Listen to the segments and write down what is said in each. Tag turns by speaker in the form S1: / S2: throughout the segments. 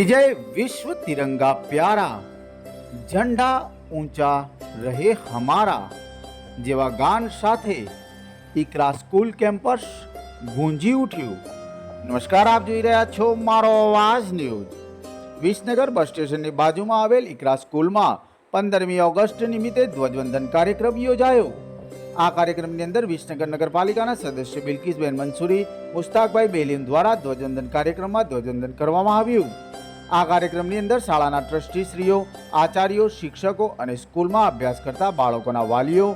S1: વિજય વિશ્વ તિરંગા પ્યારા. ઝંડા ઊંચા રહે હમારા. જેવા ગાન સાથે ઇકરા સ્કૂલ કેમ્પસ ગુંજી ઉઠ્યું. નમસ્કાર, આપ જોઈ રહ્યા છો મારો અવાજ ન્યૂઝ. વિસનગર બસ સ્ટેશનની બાજુમાં આવેલ ઇકરા સ્કૂલમાં પંદરમી ઓગસ્ટ નિમિત્તે ધ્વજવંદન કાર્યક્રમ યોજાયો. આ કાર્યક્રમની અંદર વિસનગર નગરપાલિકાના સદસ્ય બિલકીસબેન મંસૂરી, મુસ્તાકભાઈ બેલીમ દ્વારા ધ્વજવંદન કાર્યક્રમમાં ધ્વજવંદન કરવામાં આવ્યું. આ કાર્યક્રમની અંદર શાળાના ટ્રસ્ટીશ્રીઓ, આચાર્યો, શિક્ષકો અને સ્કૂલમાં અભ્યાસ કરતા બાળકોના વાલીઓ,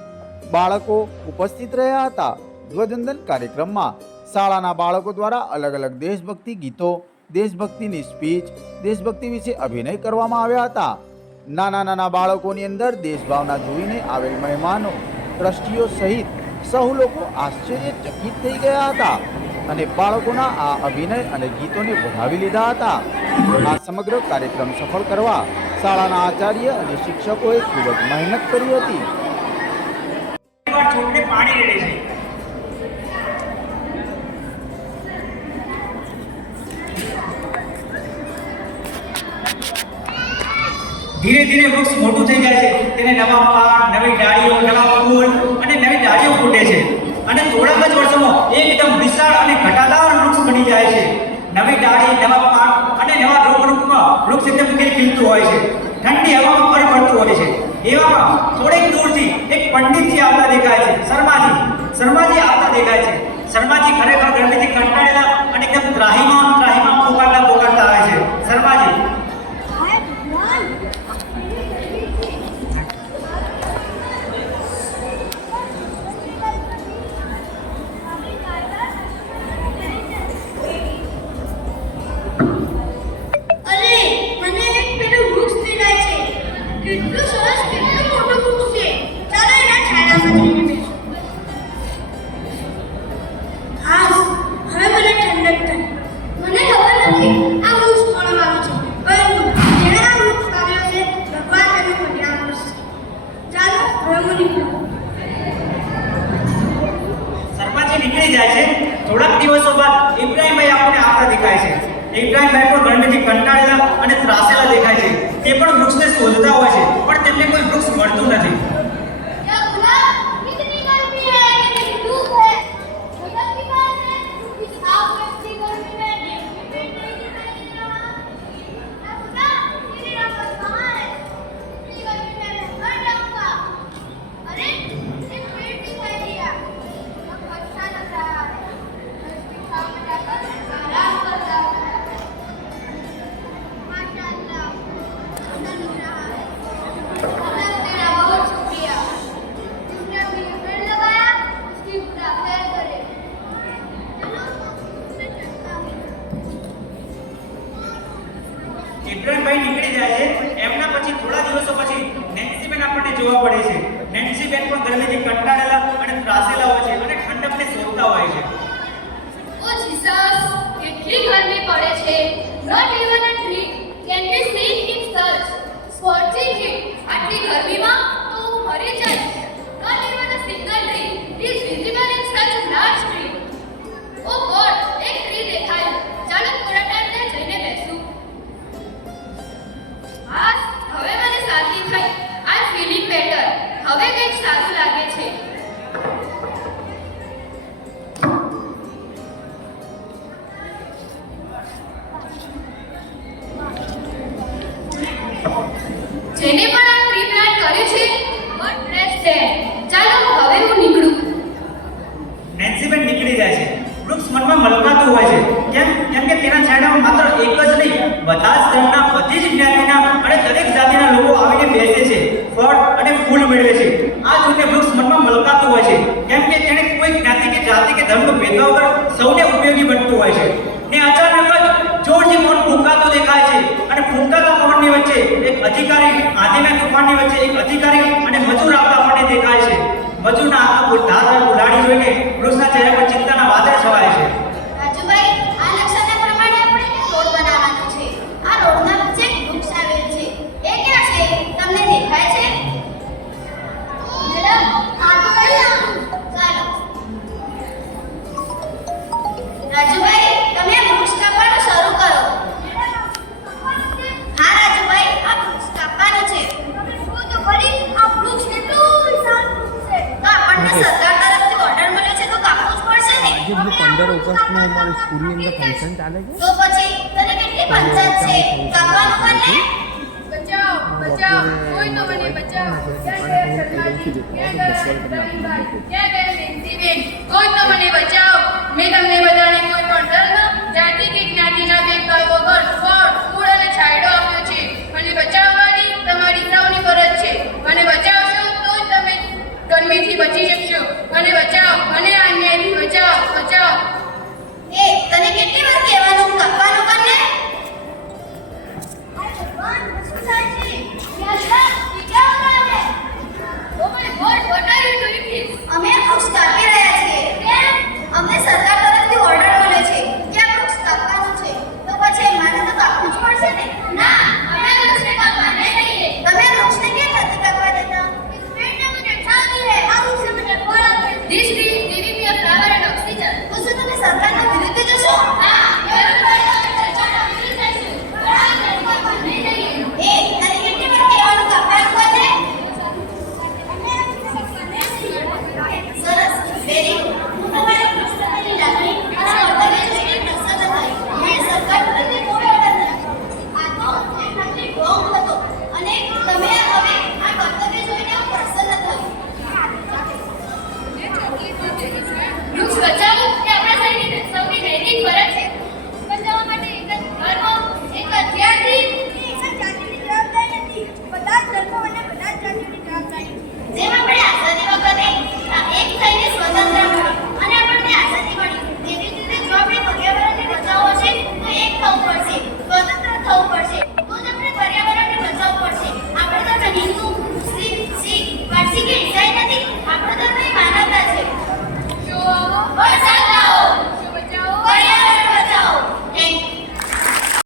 S1: બાળકો ઉપસ્થિત રહ્યા હતા. ધ્વજવંદન કાર્યક્રમમાં શાળાના બાળકો દ્વારા અલગ અલગ દેશભક્તિ ગીતો, દેશભક્તિની સ્પીચ, દેશભક્તિ વિશે અભિનય કરવામાં આવ્યા હતા. નાના નાના બાળકોની અંદર દેશભાવના જોઈને આવેલ મહેમાનો, ટ્રસ્ટીઓ સહિત સૌ લોકો આશ્ચર્યચકિત થઈ ગયા હતા. અને બાળકોના આ અભિનય અને ગીતોને વધાવી લીધા હતા. આ સમગ્ર કાર્યક્રમ સફળ કરવા શાળાના આચાર્ય અને શિક્ષકોએ ખૂબ જ મહેનત કરી હતી.
S2: ધીરે ધીરે વૃક્ષ મોટું થઈ જાય છે. તેને નવા પાન નવી ડાળીઓ, નવા ફૂલ અને નવી ડાળીઓ ફૂટે છે. અને થોડાક જ એકદમ વિશાળ અને ઘટાદાર વૃક્ષ બની જાય છે. નવી ડાળી, નવા પાન અને નવા રોગરૂપમાં વૃક્ષ એકદમ ખીલ ખીલતું હોય છે. ઠંડી હવામાં ફરી ફરતું હોય છે. એવામાં થોડીક દૂરથી એક પંડિતજી આવતા દેખાય છે. શર્માજી. શર્માજી આવતા દેખાય છે. શર્માજી ખરેખર ગરમીથી કંટાળેલા
S3: દેખાય છે.
S2: ઇબ્રાહીમભાઈ પણ ગરમીથી કંટાળેલા અને ત્રાસેલા દેખાય છે. તે પણ વૃક્ષને શોધતા હોય છે, પણ તેમને કોઈ વૃક્ષ મળતું નથી. ઇબ્રાહીમભાઈ નીકળી જાય છે. એમના પછી થોડા દિવસો પછી નેન્સીબેન આપણને જોવા પડે છે. નેન્સીબેન પણ ગરમીથી કંટાળેલા અને ત્રાસેલા હોય છે અને ઠંડકને શોધતા હોય છે.
S4: ઓ જીસસ, કેટલી ગરમી પડે છે. નોટ ઇવન હવે હું નીકળું.
S2: નીકળી જાય છે. વૃક્ષ મનમાં મલકાતું હોય છે. કેમ કે તેના છાંયડામાં માત્ર એક જ નહીં, બધા જ ધર્મના બધી જ જ્ઞાતિના અને દરેક જાતિના લોકો આવીને બેસે છે ફળ અને ફૂલ મેળવે છે આ જોઈને વૃક્ષ મનમાં મલકાતું હોય છે. કેમ કે તેણે કોઈ જ્ઞાતિ કે જાતિ કે ધર્મનો ભેદભાવ વગર સૌને ઉપયોગી બનતું હોય છે. ને અચાનક જ જોરથી મોન ફૂંકાતો દેખાય છે. અને ફૂંકાતા પવનની વચ્ચે એક અધિકારી આંધીના તુફાનની વચ્ચે એક અધિકારી
S3: પંદર
S5: ઓગસ્ટમાં અમારી સ્કૂલની અંદર ફંક્શન ચાલે છે
S3: તો પછી તને કેટલી પંચાયત છે
S4: બચાવ બચાવ કોઈ તો મને બચાવ જય શર્માજી જય મને બચાવ મને આ અન્યાયથી બચાવ બચાવ.
S3: એ તને કેટલી વાર કહેવાનું? કપવાનું
S4: બને
S3: અમે પક્ષ કાપી રહ્યા છીએ.
S4: અમે
S3: સરકાર
S4: For
S3: the.